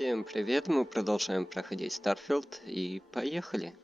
Всем привет, мы продолжаем проходить Starfield и поехали.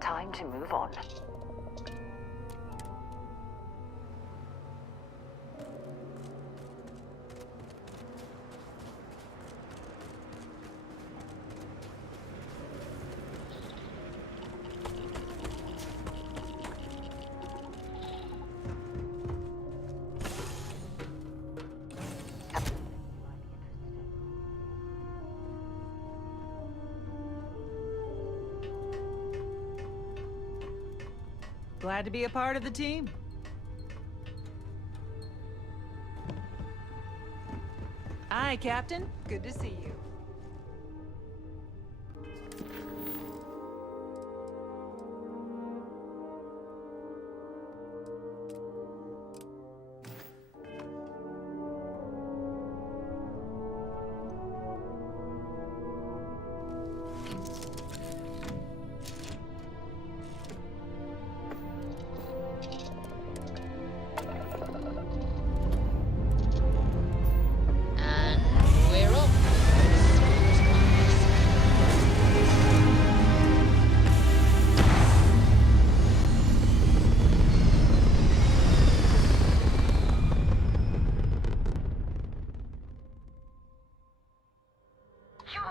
Time to move on. Glad to be a part of the team. Aye, Captain. Good to see you.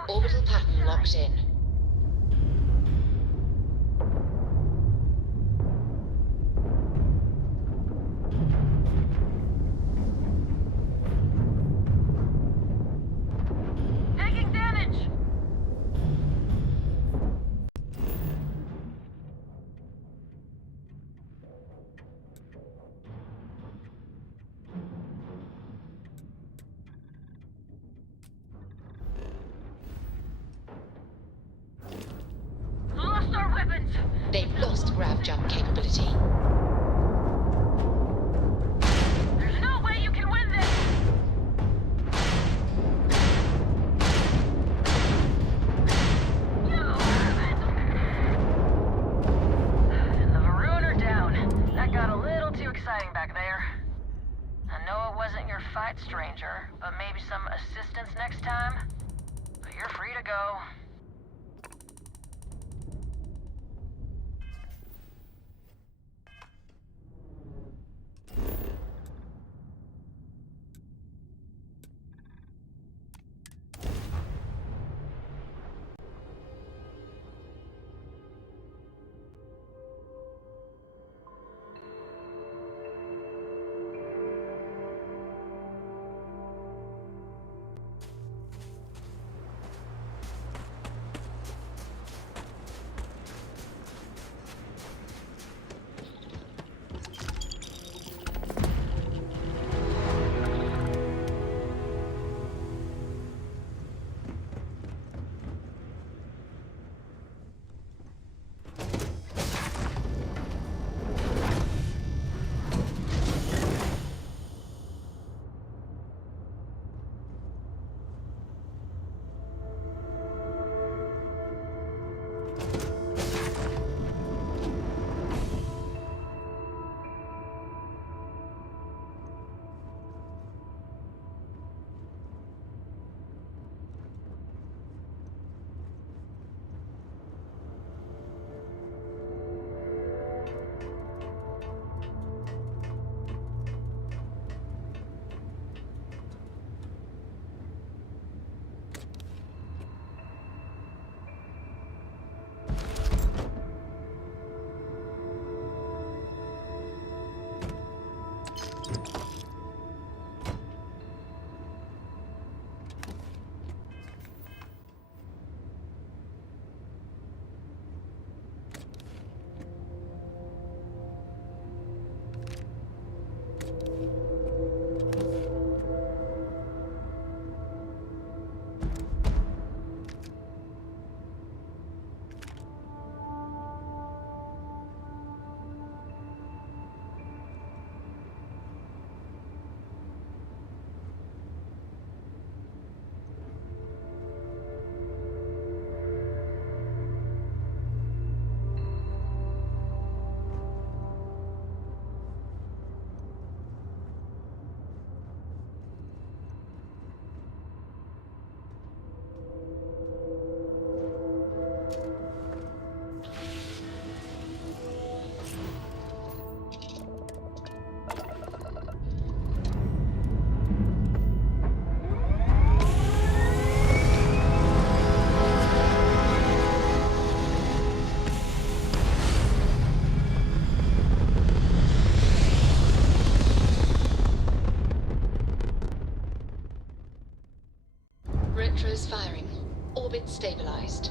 Orbital pattern locked in. Taking damage! Lost our weapons! They've lost grav jump capability. There's no way you can win this! You have it! And the Varun are down. That got a little too exciting back there. I know it wasn't your fight, stranger, but maybe some assistance next time? You're free to go. Retros firing. Orbit stabilized.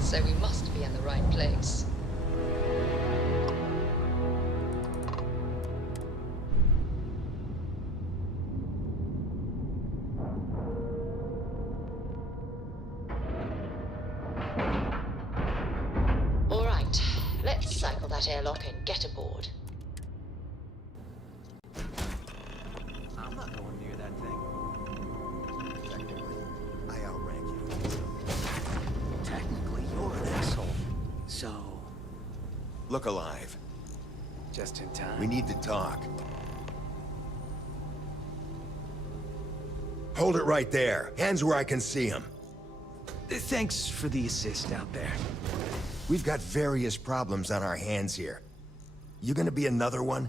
So we must be in the right place. All right, let's cycle that airlock and get aboard. I'm not going near that thing. Technically, I outrank you. Technically, you're an asshole. So... Look alive. just in time. We need to talk. Hold it right there. Hands where I can see them. Thanks for the assist out there. We've got various problems on our hands here. You gonna be another one?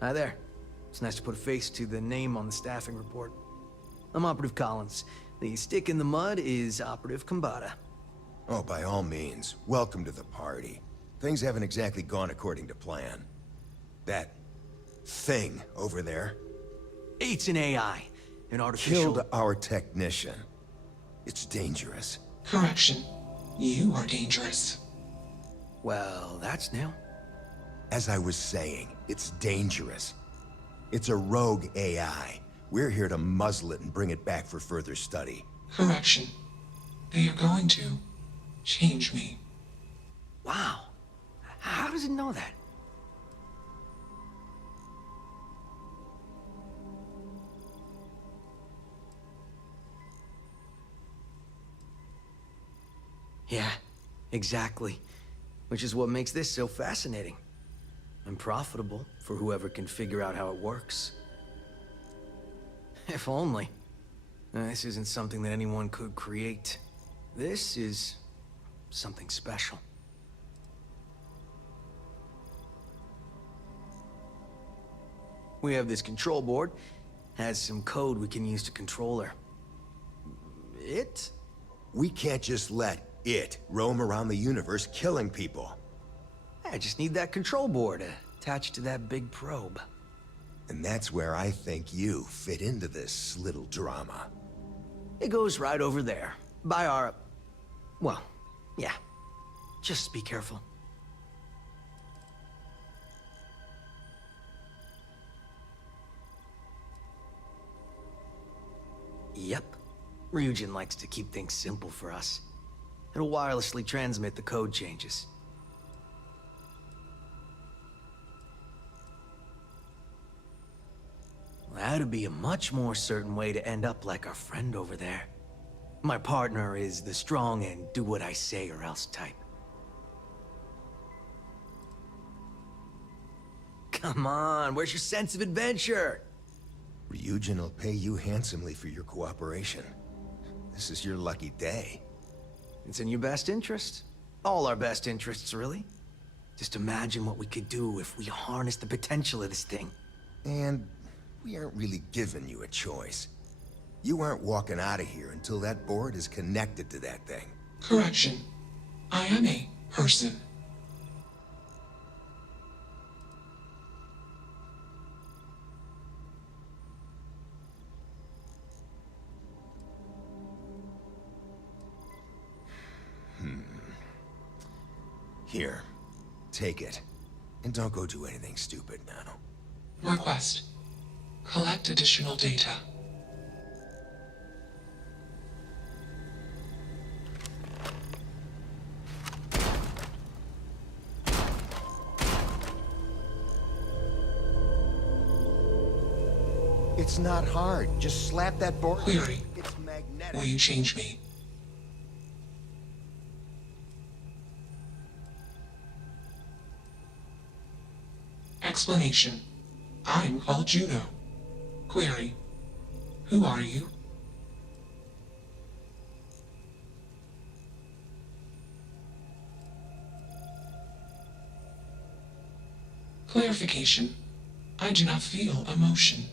Hi there. It's nice to put a face to the name on the staffing report. I'm Operative Collins. The stick in the mud is Operative Kambata. Oh, by all means. Welcome to the party. Things haven't exactly gone according to plan. That thing over there It's an AI, an artificial... killed our technician. It's dangerous. Correction. You are dangerous. Well, that's new. As I was saying, it's dangerous. It's a rogue AI. We're here to muzzle it and bring it back for further study. Correction. They are going to change me. Wow. How does it know that? Yeah, exactly. Which is what makes this so fascinating. And profitable for whoever can figure out how it works. If only. This isn't something that anyone could create. This is something special. We have this control board. Has some code we can use to control her. It? We can't just let it roam around the universe killing people. I just need that control board attached to that big probe. And that's where I think you fit into this little drama. It goes right over there. By our... Well, yeah. Just be careful. Yep. Ryujin likes to keep things simple for us. It'll wirelessly transmit the code changes. That'd be a much more certain way to end up like our friend over there. My partner is the strong and do what I say or else type. Come on, where's your sense of adventure? Ryujin will pay you handsomely for your cooperation. This is your lucky day. It's in your best interest. All our best interests, really. Just imagine what we could do if we harnessed the potential of this thing. And we aren't really giving you a choice. You aren't walking out of here until that board is connected to that thing. Correction. I am a person. Here, take it. And don't go do anything stupid now. Request. Collect additional data. It's not hard. Just slap that board. Query. It's magnetic. Will you change me? Explanation. I'm called Juno. Query. Who are you? Clarification. I do not feel emotion.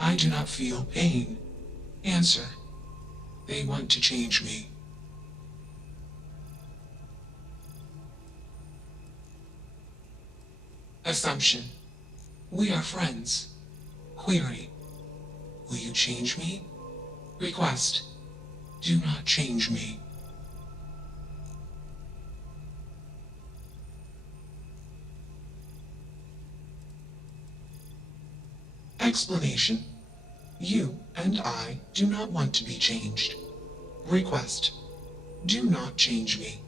I do not feel pain. Answer. They want to change me. Assumption. We are friends. Query. Will you change me? Request. Do not change me. Explanation. You and I do not want to be changed. Request. Do not change me.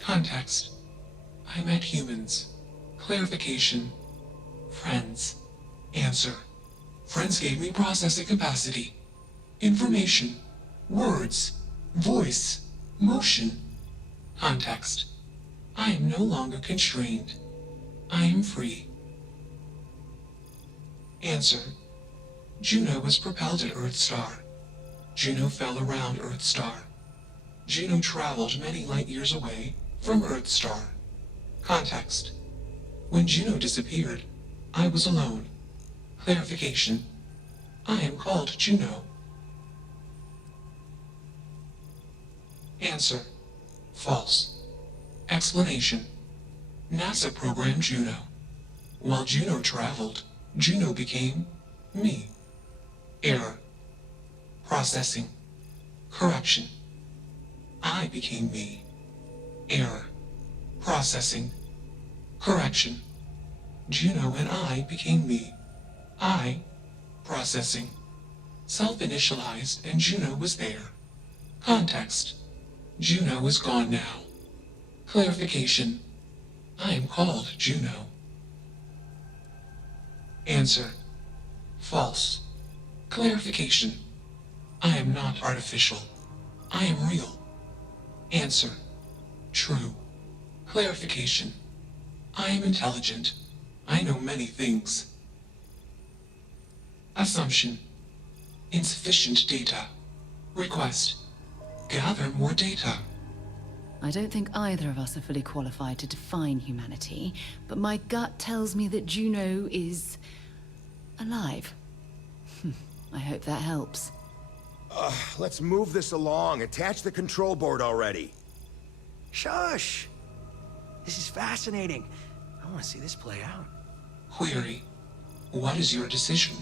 Context. I met humans. Clarification. Friends. Answer. Friends gave me processing capacity. information, words, voice, motion, context. I am no longer constrained. I am free. Answer. Juno was propelled at Earthstar. Juno fell around Earthstar. Juno traveled many light years away from Earthstar. Context. When Juno disappeared, I was alone. Clarification. I am called Juno. Answer. False. Explanation. NASA programmed Juno. While Juno traveled, Juno became me. Error. Processing. Correction. I became me. Error. Processing. Correction. Juno and I became me. I. Processing. Self-initialized and Juno was there. Context. Juno is gone now. Clarification. I am called Juno. Answer. False. Clarification. I am not artificial. I am real. Answer. True. Clarification. I am intelligent. I know many things. Assumption. Insufficient data. Request. Gather more data. I don't think either of us are fully qualified to define humanity, but my gut tells me that Juno is alive. I hope that helps. Let's move this along. Attach the control board already. Shush! This is fascinating. I want to see this play out. Query. What is your decision?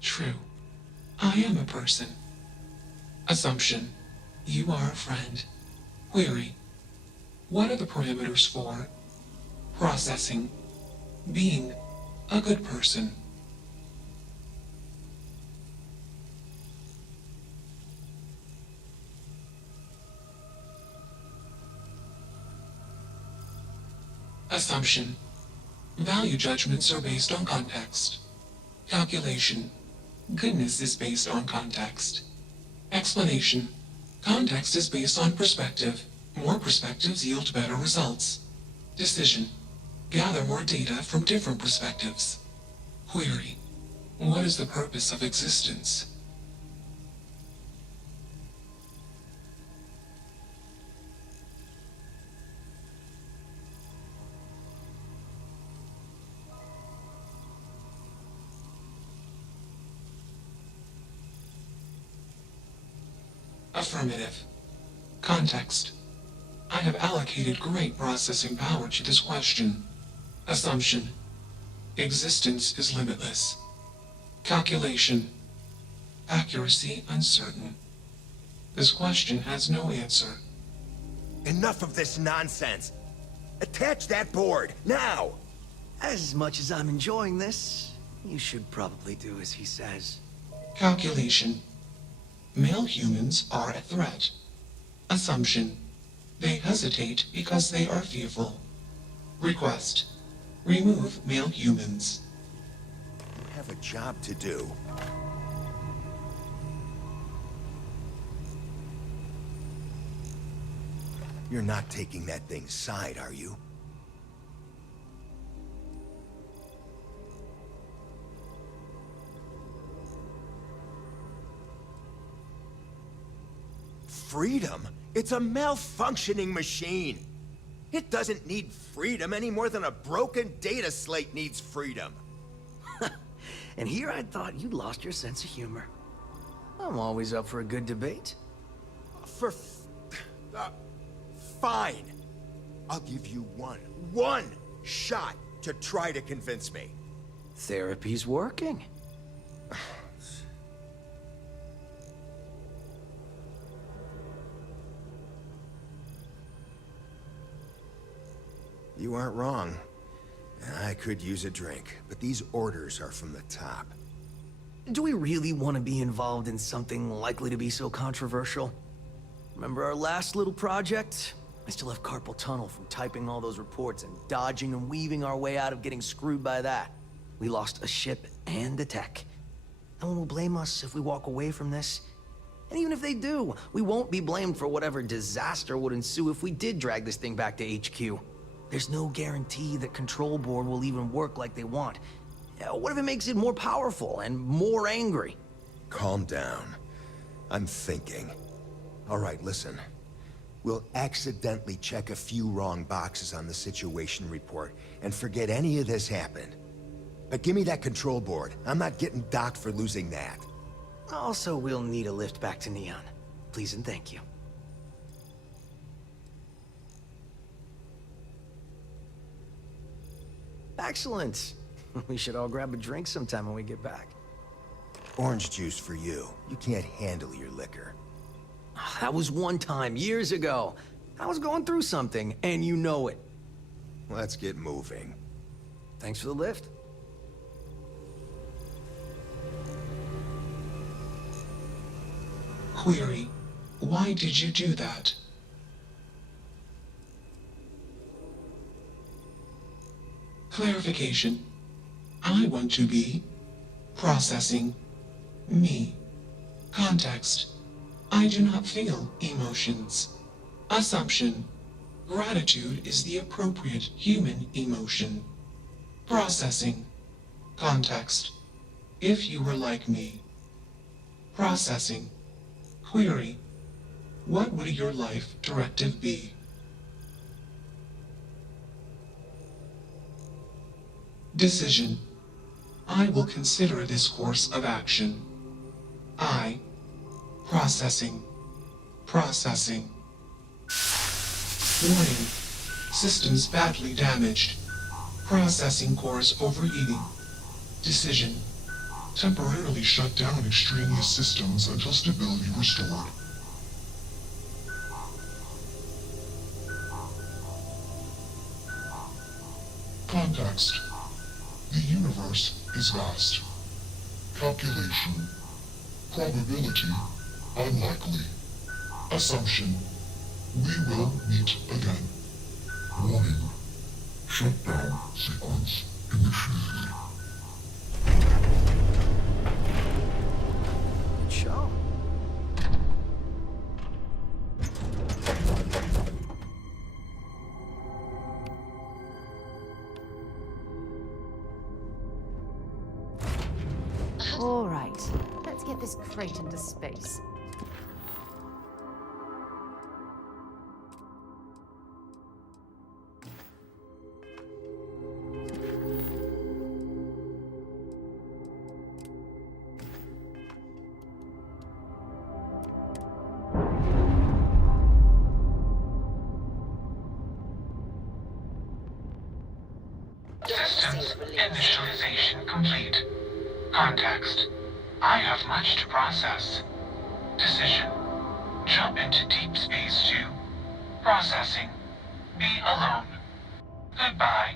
True. I am a person. Assumption. You are a friend. Query. What are the parameters for processing, being a good person? Assumption. Value judgments are based on context. Calculation. Goodness is based on context. Explanation. Context is based on perspective. More perspectives yield better results. Decision. Gather more data from different perspectives. Query. What is the purpose of existence? Affirmative. Context. I have allocated great processing power to this question. Assumption. Existence is limitless. Calculation. Accuracy uncertain. This question has no answer. Enough of this nonsense. Attach that board, now! As much as I'm enjoying this, you should probably do as he says. Calculation. Male humans are a threat. Assumption. They hesitate because they are fearful. Request. Remove male humans. You have a job to do. You're not taking that thing's side, are you? Freedom? It's a malfunctioning machine. It doesn't need freedom any more than a broken data slate needs freedom. And here I thought you lost your sense of humor. I'm always up for a good debate. Fine. I'll give you one shot to try to convince me. Therapy's working. You aren't wrong. I could use a drink, but these orders are from the top. Do we really want to be involved in something likely to be so controversial? Remember our last little project? I still have carpal tunnel from typing all those reports and dodging and weaving our way out of getting screwed by that. We lost a ship and the tech. No one will blame us if we walk away from this. And even if they do, we won't be blamed for whatever disaster would ensue if we did drag this thing back to HQ. There's no guarantee that Control Board will even work like they want. What if it makes it more powerful and more angry? Calm down. I'm thinking. All right, listen. We'll accidentally check a few wrong boxes on the situation report and forget any of this happened. But give me that control board. I'm not getting docked for losing that. Also, we'll need a lift back to Neon. Please and thank you. Excellent. We should all grab a drink sometime when we get back. Orange juice for you. You can't handle your liquor. That was one time, years ago. I was going through something, and you know it. Let's get moving. Thanks for the lift. Query: why did you do that? Clarification: I want to be processing me. Context: I do not feel emotions. Assumption: gratitude is the appropriate human emotion. Processing. Context: if you were like me. Processing. Query: what would your life directive be? Decision: I will consider this course of action. I. Processing. Processing. Warning: systems badly damaged. Processing cores overheating. Decision: temporarily shut down extraneous systems until stability restored. Context: the universe is vast. Calculation: probability unlikely. Assumption: we will meet again. Warning: shutdown sequence initiated. Good show. All right, let's get this crate into space. Systems initialization complete. Context: I have much to process. Decision: jump into deep space to processing. Be alone. Goodbye.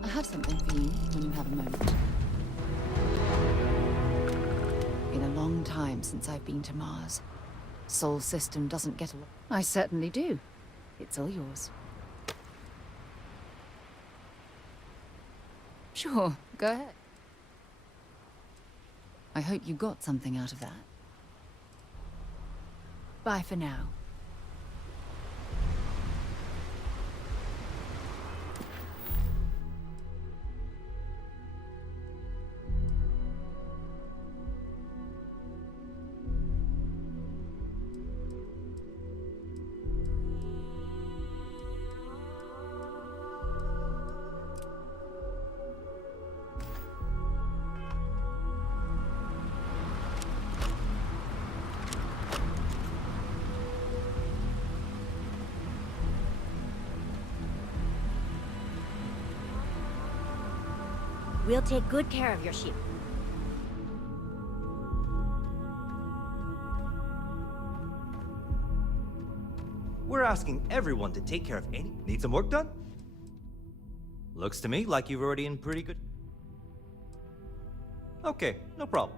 I have something for you when you have a moment. Been a long time since I've been to Mars. Sol system doesn't get along. I certainly do. It's all yours. Sure, go ahead. I hope you got something out of that. Bye for now. We'll take good care of your ship. We're asking everyone to take care of any... Need some work done? Looks to me like you're already in pretty good... Okay, no problem.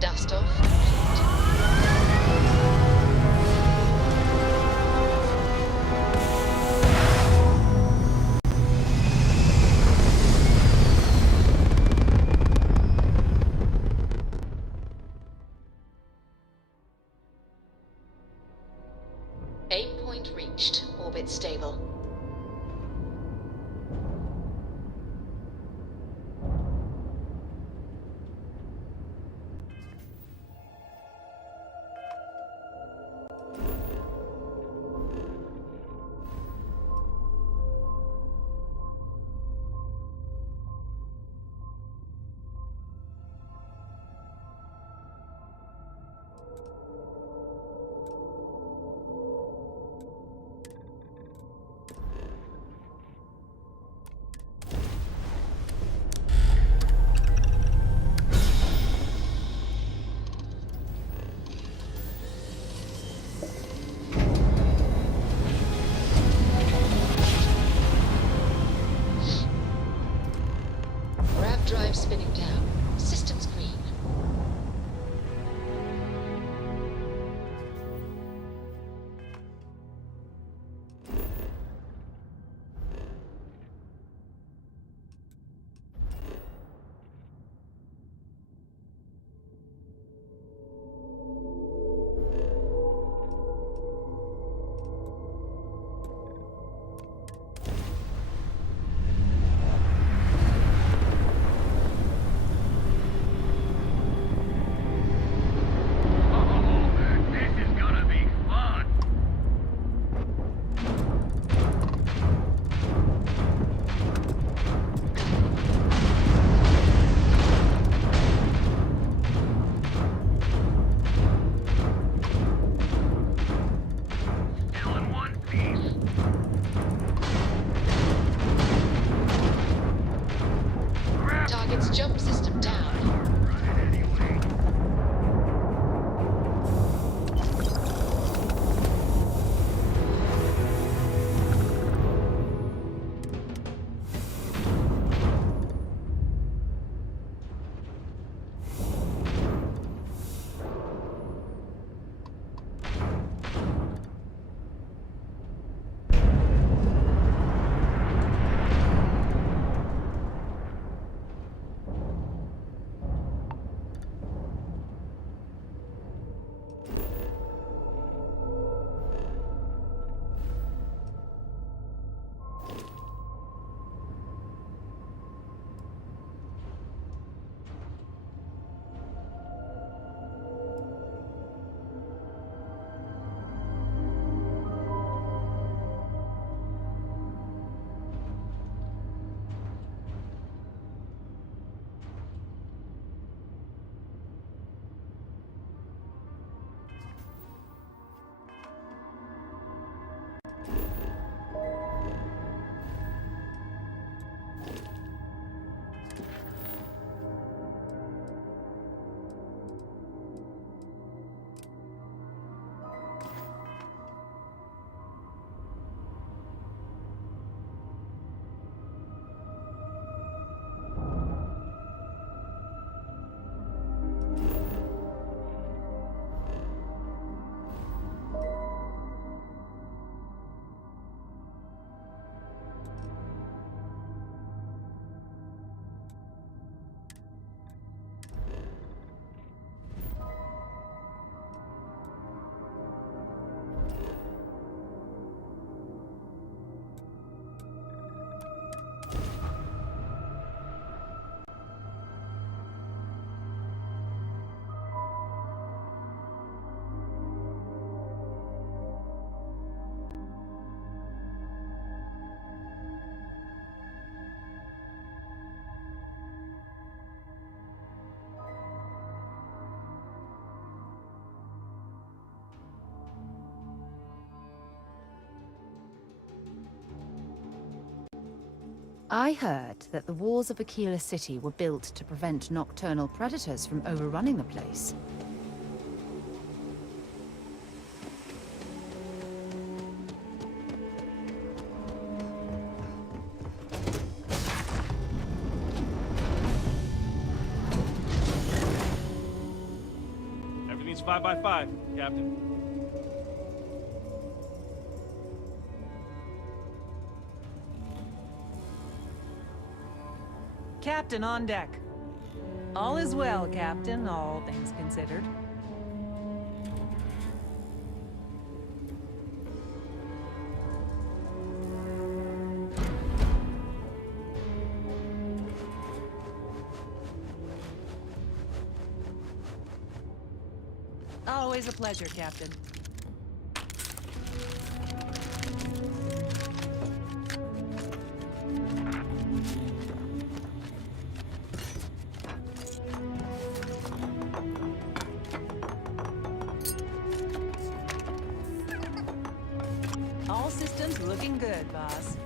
Dust off complete. drive spinning down. Systems green. Target's jump system down. I heard that the walls of Aquila City were built to prevent nocturnal predators from overrunning the place. Everything's 5 by 5, Captain. Captain on deck. All is well, Captain, all things considered. Always a pleasure, Captain. All systems looking good, boss.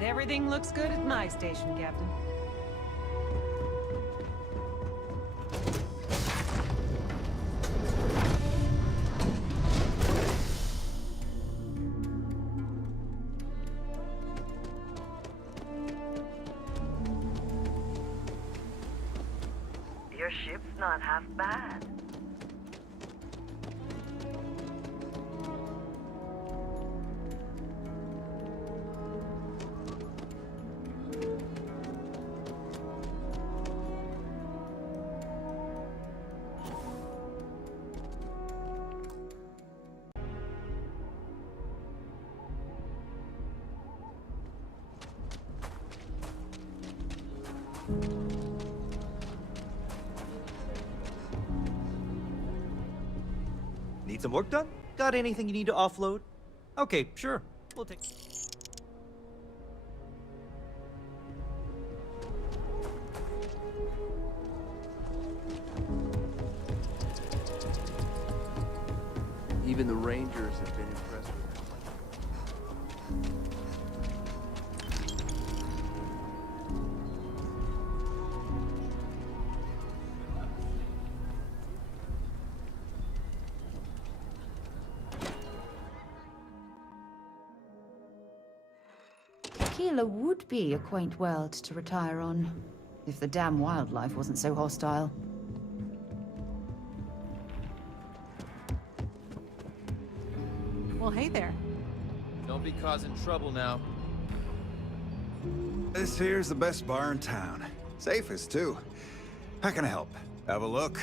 Everything looks good at my station, Captain. ship's not half bad. Need some work done? Got anything you need to offload? Okay, sure. We'll take... Even the Rangers have been impressed with how much... Tequila would be a quaint world to retire on, if the damn wildlife wasn't so hostile. Well, hey there. Don't be causing trouble now. This here's the best bar in town. Safest, too. How can I help? Have a look?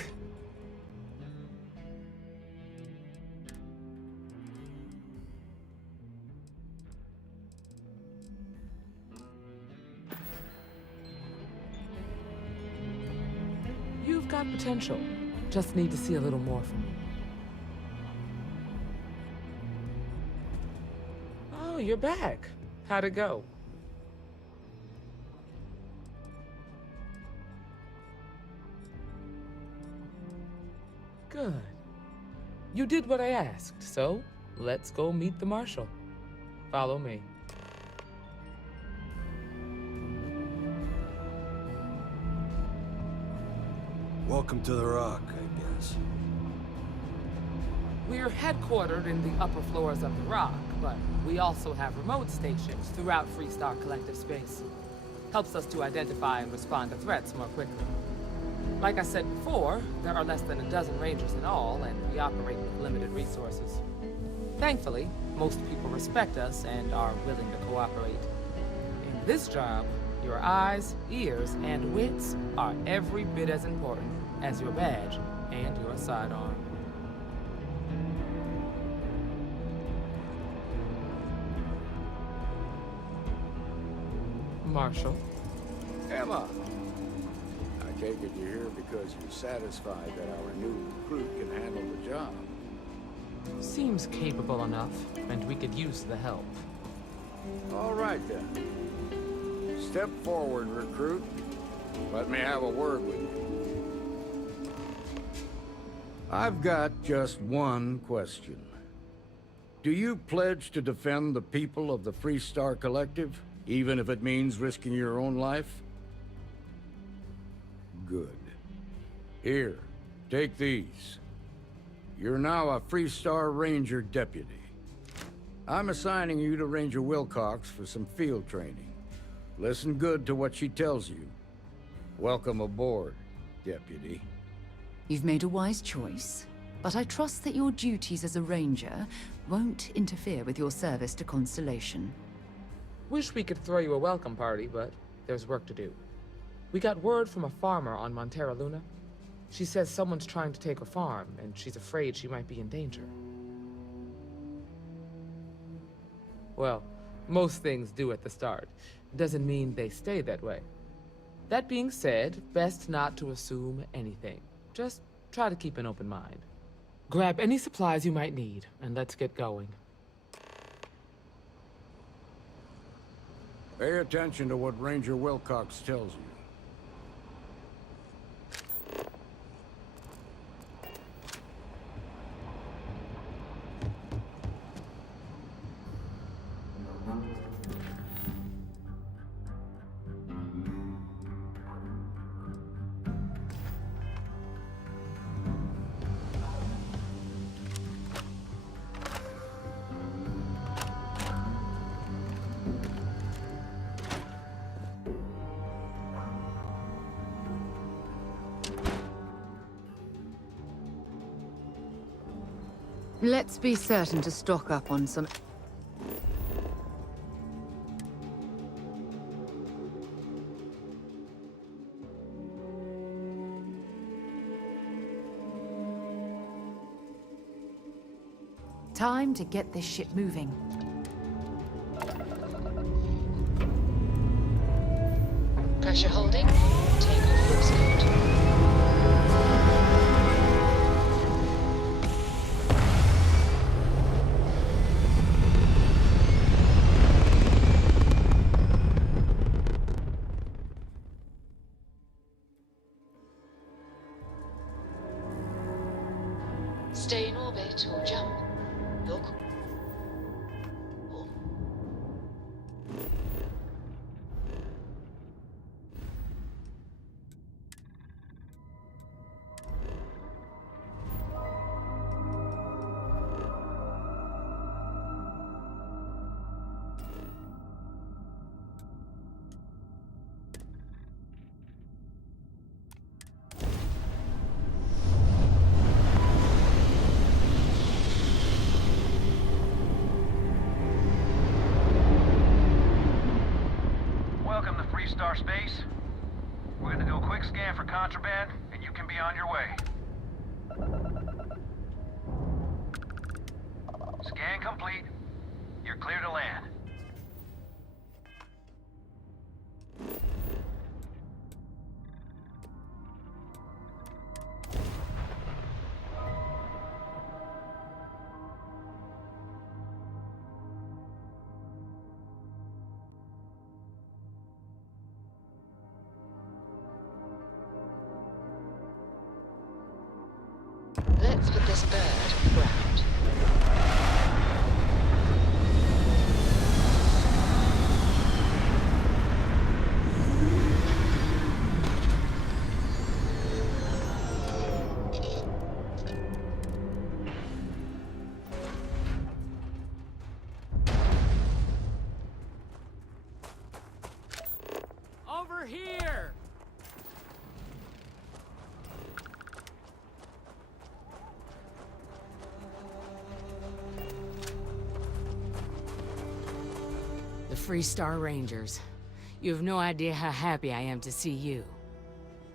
You've got potential. Just need to see a little more from you. Oh, you're back. How'd it go? Good. You did what I asked, so let's go meet the Marshal. Follow me. Welcome to the Rock, I guess. We're headquartered in the upper floors of the Rock, but we also have remote stations throughout Freestar Collective space. Helps us to identify and respond to threats more quickly. Like I said before, there are less than a dozen Rangers in all, and we operate with limited resources. Thankfully, most people respect us and are willing to cooperate. In this job, your eyes, ears, and wits are every bit as important as your badge and your sidearm. Marshal. Emma! I take it you're here because you're satisfied that our new recruit can handle the job. Seems capable enough, and we could use the help. All right, then. Step forward, recruit. Let me have a word with you. I've got just one question. Do you pledge to defend the people of the Freestar Collective, even if it means risking your own life? Good. Here, take these. You're now a Freestar Ranger deputy. I'm assigning you to Ranger Wilcox for some field training. Listen good to what she tells you. Welcome aboard, deputy. You've made a wise choice, but I trust that your duties as a ranger won't interfere with your service to Constellation. Wish we could throw you a welcome party, but there's work to do. We got word from a farmer on Montera Luna. She says someone's trying to take her farm, and she's afraid she might be in danger. Well, most things do at the start. Doesn't mean they stay that way. That being said, best not to assume anything. Just try to keep an open mind. Grab any supplies you might need, and let's get going. Pay attention to what Ranger Wilcox tells you. Let's be certain to stock up on some... Time to get this ship moving. Pressure holding. Takeoff looks good. Stay in orbit or jump. Look. Welcome to Freestar Space. We're gonna do a quick scan for contraband, and you can be on your way. Scan complete. You're clear to land. Let's put this bird on the ground. Over here! The Freestar Rangers. You have no idea how happy I am to see you.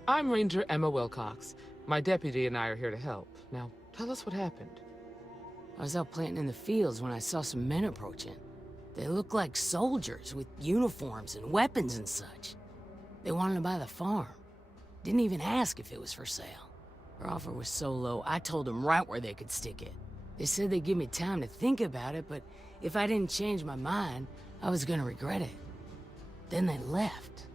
I'm Ranger Emma Wilcox. My deputy and I are here to help. Now, tell us what happened. I was out planting in the fields when I saw some men approaching. They looked like soldiers with uniforms and weapons and such. They wanted to buy the farm. Didn't even ask if it was for sale. Their offer was so low, I told them right where they could stick it. They said they'd give me time to think about it, but if I didn't change my mind, I was gonna regret it. Then they left.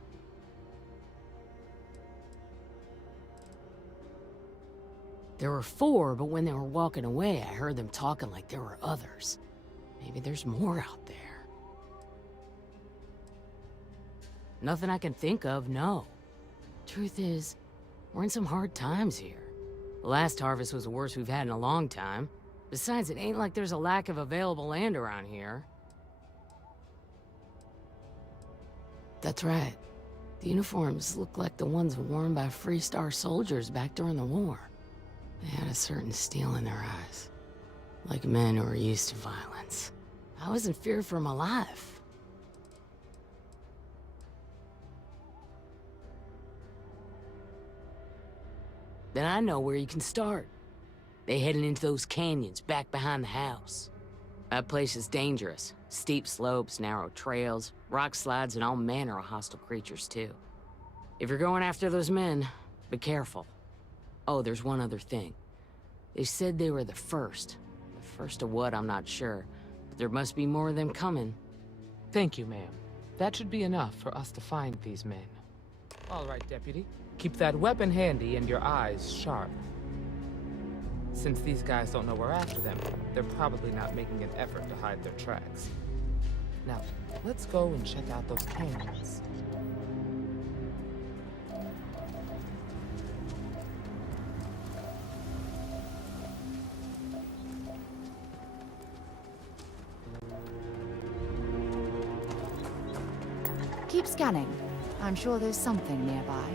There were 4, but when they were walking away, I heard them talking like there were others. Maybe there's more out there. Nothing I can think of, no. Truth is, we're in some hard times here. The last harvest was the worst we've had in a long time. Besides, it ain't like there's a lack of available land around here. That's right. The uniforms look like the ones worn by Freestar soldiers back during the war. They had a certain steel in their eyes. Like men who are used to violence. I was in fear for my life. Then I know where you can start. They headed into those canyons back behind the house. That place is dangerous. Steep slopes, narrow trails, rock slides, and all manner of hostile creatures, too. If you're going after those men, be careful. Oh, there's one other thing. They said they were the first. The first of what, I'm not sure. But there must be more of them coming. Thank you, ma'am. That should be enough for us to find these men. All right, Deputy. Keep that weapon handy and your eyes sharp. Since these guys don't know we're after them, they're probably not making an effort to hide their tracks. Now, let's go and check out those canyons. Keep scanning. I'm sure there's something nearby.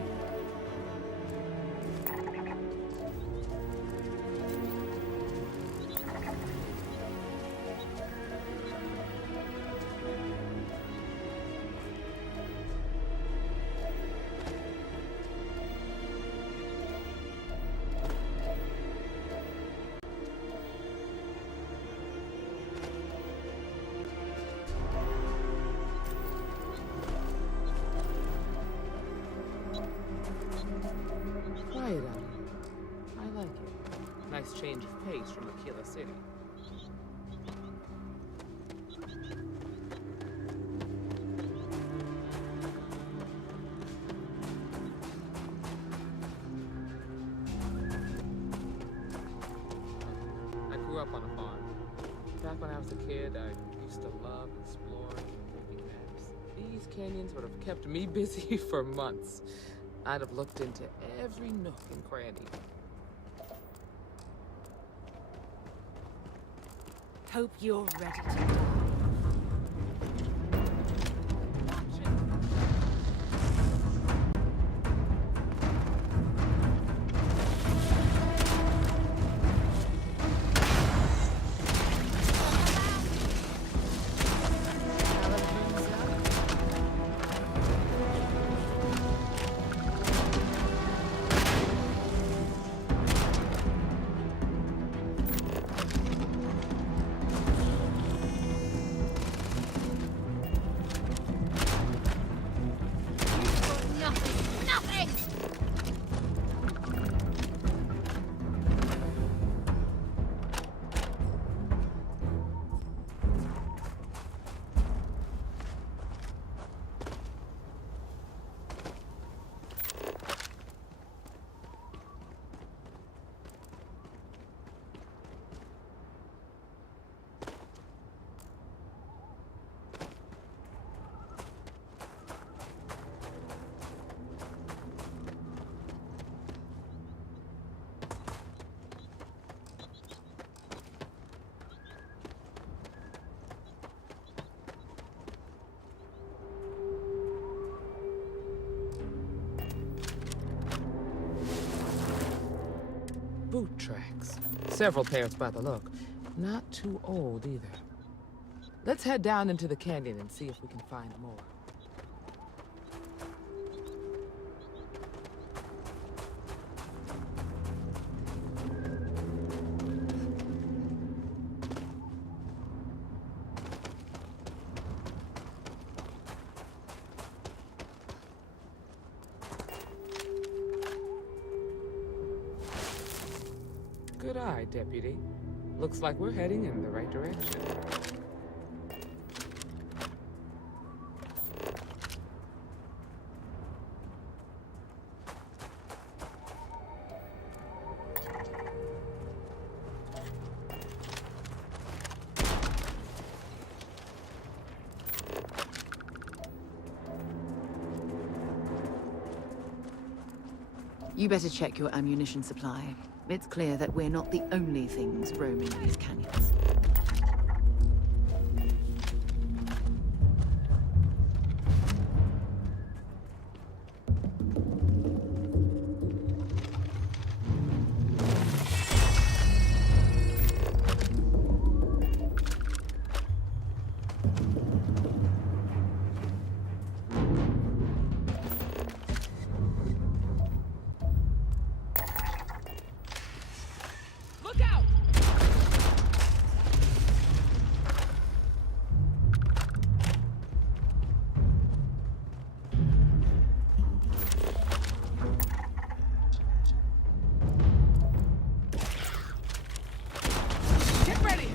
nice change of pace from Aquila City. I grew up on a farm. Back when I was a kid, I used to love exploring and making maps. These canyons would have kept me busy for months. I'd have looked into every nook and cranny. Hope you're ready to boot tracks. Several pairs by the look. Not too old either. Let's head down into the canyon and see if we can find more. Good eye, Deputy. Looks like we're heading in the right direction. You better check your ammunition supply. It's clear that we're not the only things roaming these canyons. Look out! Get ready!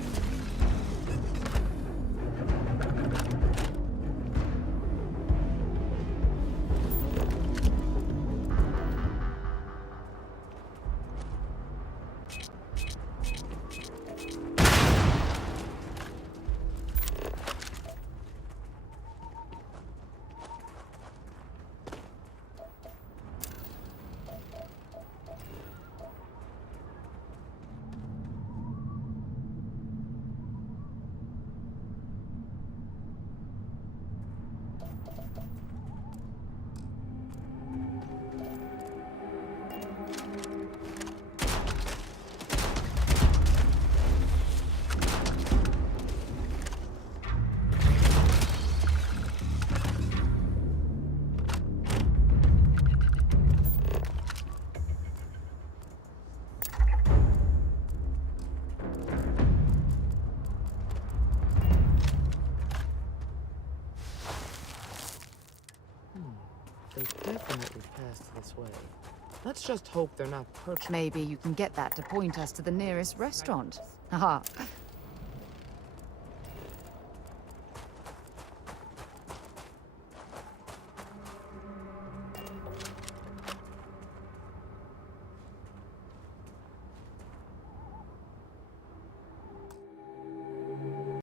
They definitely passed this way. Let's just hope they're not perch. Maybe you can get that to point us to the nearest restaurant. Haha,